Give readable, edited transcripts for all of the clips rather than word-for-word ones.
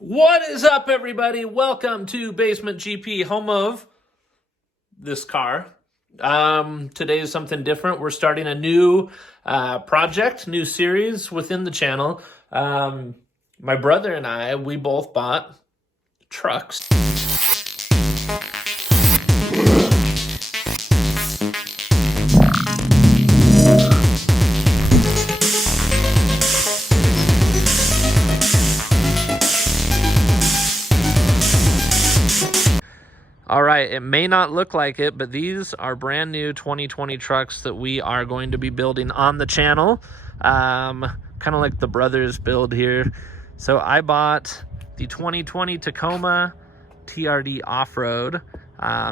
What is up, everybody? Welcome to Basement GP, home of this car. Today is something different. We're starting a new project, new series within the channel. My brother and I, we both bought trucks. All right, it may not look like it, but these are brand new 2020 trucks that we are going to be building on the channel. Kind of like the brothers build here. So I bought the 2020 Tacoma TRD Off-Road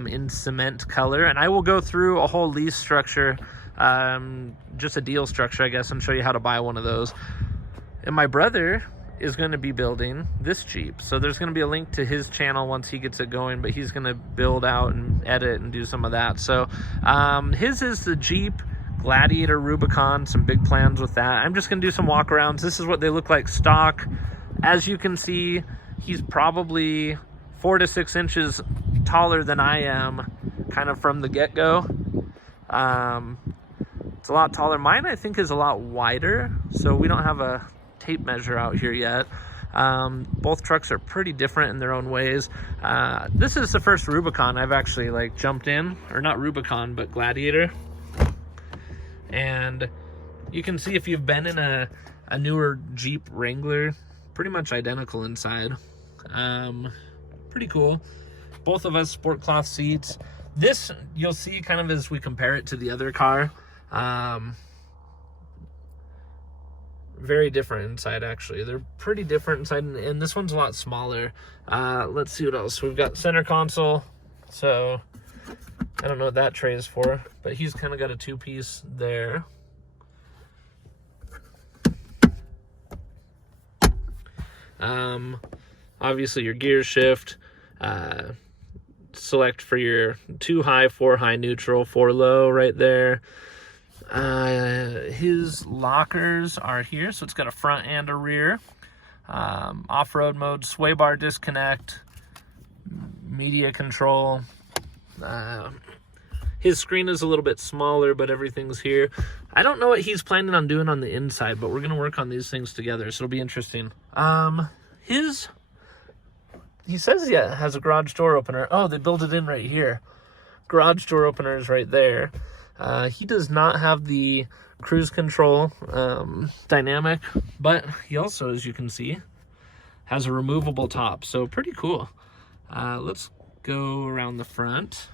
in cement color, and I will go through a whole lease structure, just a deal structure, I guess, and show you how to buy one of those. And my brother is going to be building this Jeep, so there's going to be a link to his channel once he gets it going, but he's going to build out and edit and do some of that. So his is the Jeep Gladiator Rubicon, some big plans with that. I'm just going to do some walk arounds. This is what they look like stock. As you can see, he's probably 4 to 6 inches taller than I am, kind of from the get-go. It's a lot taller. Mine, I think, is a lot wider, so we don't have a tape measure out here yet. Both trucks are pretty different in their own ways. This is the first Rubicon I've actually jumped in, or not Rubicon, but Gladiator. And you can see if you've been in a newer Jeep Wrangler, pretty much identical inside. Pretty cool. Both of us sport cloth seats. This you'll see kind of as we compare it to the other car. Very different inside, actually. They're pretty different inside, and this one's a lot smaller. Let's see what else. We've got center console, so I don't know what that tray is for, but he's kind of got a two-piece there. Obviously your gear shift, select for your 2 high, 4 high, neutral, 4 low right there. His lockers are here, so it's got a front and a rear. Off-road mode, sway bar disconnect, media control. His screen is a little bit smaller, but everything's here. I don't know what he's planning on doing on the inside, but we're going to work on these things together, so it'll be interesting. He says, yeah, it has a garage door opener. Oh, they built it in right here. Garage door opener is right there. He does not have the cruise control dynamic, but he also, as you can see, has a removable top, so pretty cool. Let's go around the front.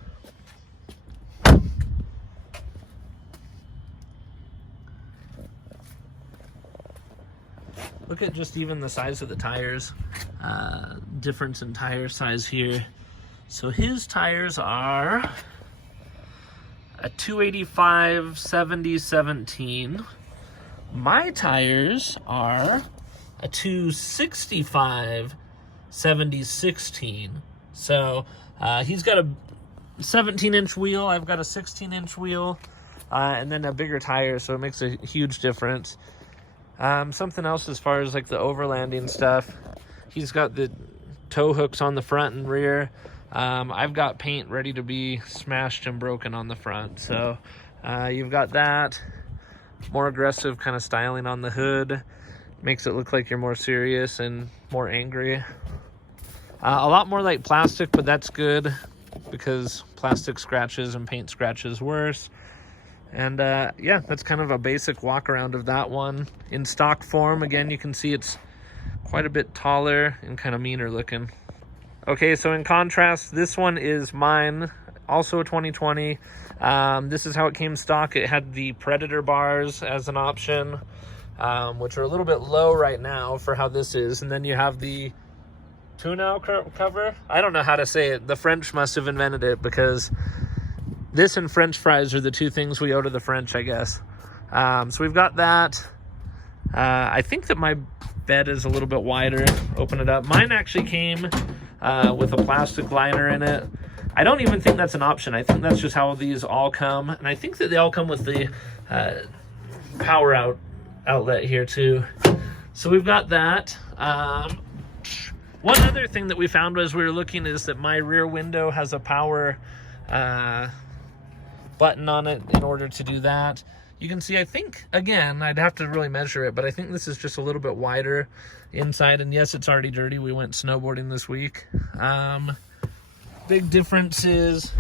Look at just even the size of the tires. Difference in tire size here. So his tires are a 285/70/17. My tires are a 265/70/16. So he's got a 17-inch wheel. I've got a 16-inch wheel, and then a bigger tire, so it makes a huge difference. Something else as far as the overlanding stuff, he's got the tow hooks on the front and rear. I've got paint ready to be smashed and broken on the front, so you've got that. More aggressive kind of styling on the hood, makes it look like you're more serious and more angry. A lot more like plastic, but that's good because plastic scratches and paint scratches worse. And yeah, that's kind of a basic walk around of that one. In stock form, again, you can see it's quite a bit taller and kind of meaner looking. Okay, so in contrast, this one is mine, also a 2020. This is how it came stock. It had the Predator bars as an option, which are a little bit low right now for how this is. And then you have the tonneau cover. I don't know how to say it. The French must have invented it, because this and French fries are the two things we owe to the French, I guess. So we've got that. I think that my bed is a little bit wider. Open it up. Mine actually came with a plastic liner in it. I don't even think that's an option. I think that's just how these all come. And I think that they all come with the power outlet here too. So we've got that. One other thing that we found as we were looking is that my rear window has a power button on it in order to do that. You can see, I think, again, I'd have to really measure it, but I think this is just a little bit wider inside. And yes, it's already dirty. We went snowboarding this week. Big difference is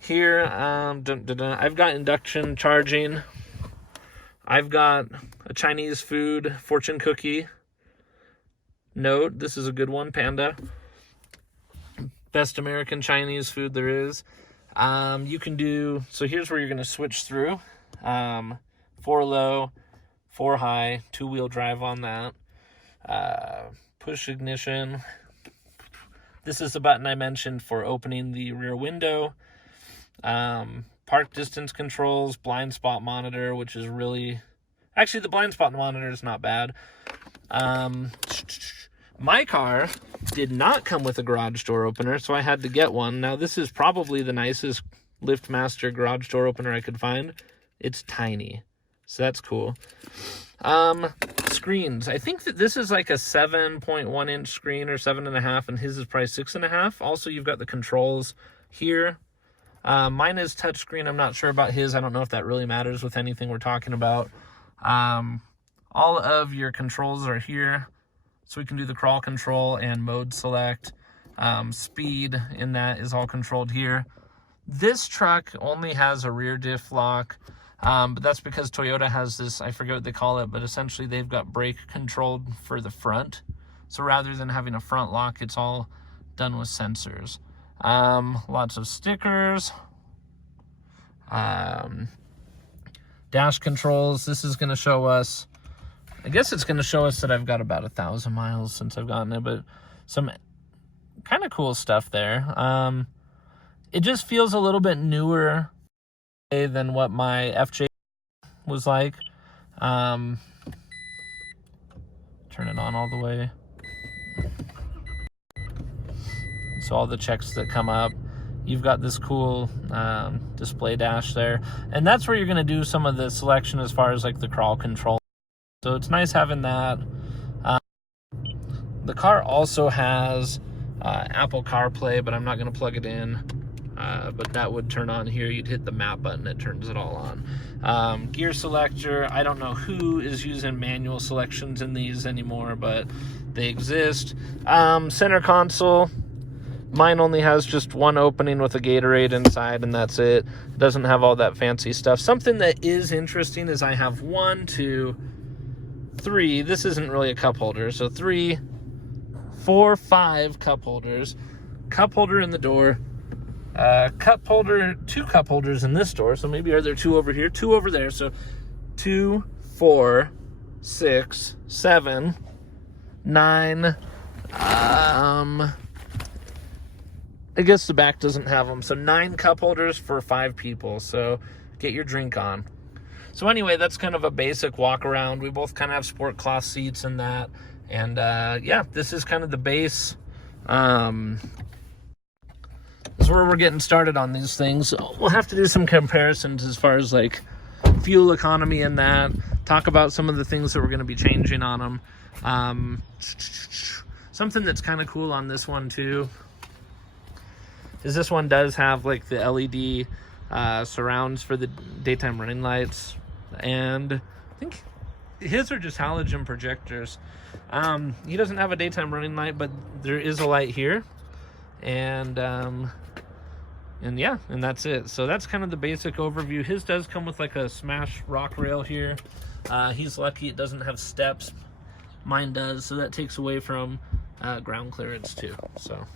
here. I've got induction charging. I've got a Chinese food fortune cookie. Note, this is a good one, Panda. Best American Chinese food there is. You can do, so here's where you're going to switch through. 4 low, 4 high, 2-wheel drive on that. Push ignition. This is the button I mentioned for opening the rear window. Park distance controls, blind spot monitor, which is really, actually the blind spot monitor is not bad. My car did not come with a garage door opener, so I had to get one. Now, this is probably the nicest LiftMaster garage door opener I could find. It's tiny, so that's cool. Screens. I think that this is like a 7.1 inch screen or 7.5, and his is probably 6.5. Also, you've got the controls here. Mine is touchscreen. I'm not sure about his. I don't know if that really matters with anything we're talking about. All of your controls are here. So we can do the crawl control and mode select. Speed in that is all controlled here. This truck only has a rear diff lock, but that's because Toyota has this, I forget what they call it, but essentially they've got brake controlled for the front. So rather than having a front lock, it's all done with sensors. Lots of stickers. Dash controls. This is going to show us, I guess it's going to show us that I've got about 1,000 miles since I've gotten it, but some kind of cool stuff there. It just feels a little bit newer than what my FJ was like. Turn it on all the way. So all the checks that come up, you've got this cool display dash there. And that's where you're going to do some of the selection as far as like the crawl control. So it's nice having that. The car also has Apple CarPlay, but I'm not going to plug it in. But that would turn on here. You'd hit the map button, it turns it all on. Gear selector, I don't know who is using manual selections in these anymore, but they exist. Center console, mine only has just one opening with a Gatorade inside, and that's it. It doesn't have all that fancy stuff. Something that is interesting is I have 1, 2, 3, this isn't really a cup holder, so 3, 4, 5 cup holders. Cup holder in the door. Cup holder, 2 cup holders in this door, so maybe are there 2 over here, 2 over there, so 2, 4, 6, 7, 9, I guess the back doesn't have them, so 9 cup holders for 5 people, so get your drink on. So anyway, that's kind of a basic walk around. We both kind of have sport cloth seats and that, and yeah, this is kind of the base. That's where we're getting started on these things. We'll have to do some comparisons as far as like fuel economy and that, talk about some of the things that we're going to be changing on them. Something that's kind of cool on this one too is this one does have like the LED surrounds for the daytime running lights, and I think his are just halogen projectors. He doesn't have a daytime running light, but there is a light here, and yeah, and that's it. So that's kind of the basic overview. His does come with like a smash rock rail here. He's lucky it doesn't have steps. Mine does, so that takes away from ground clearance too. So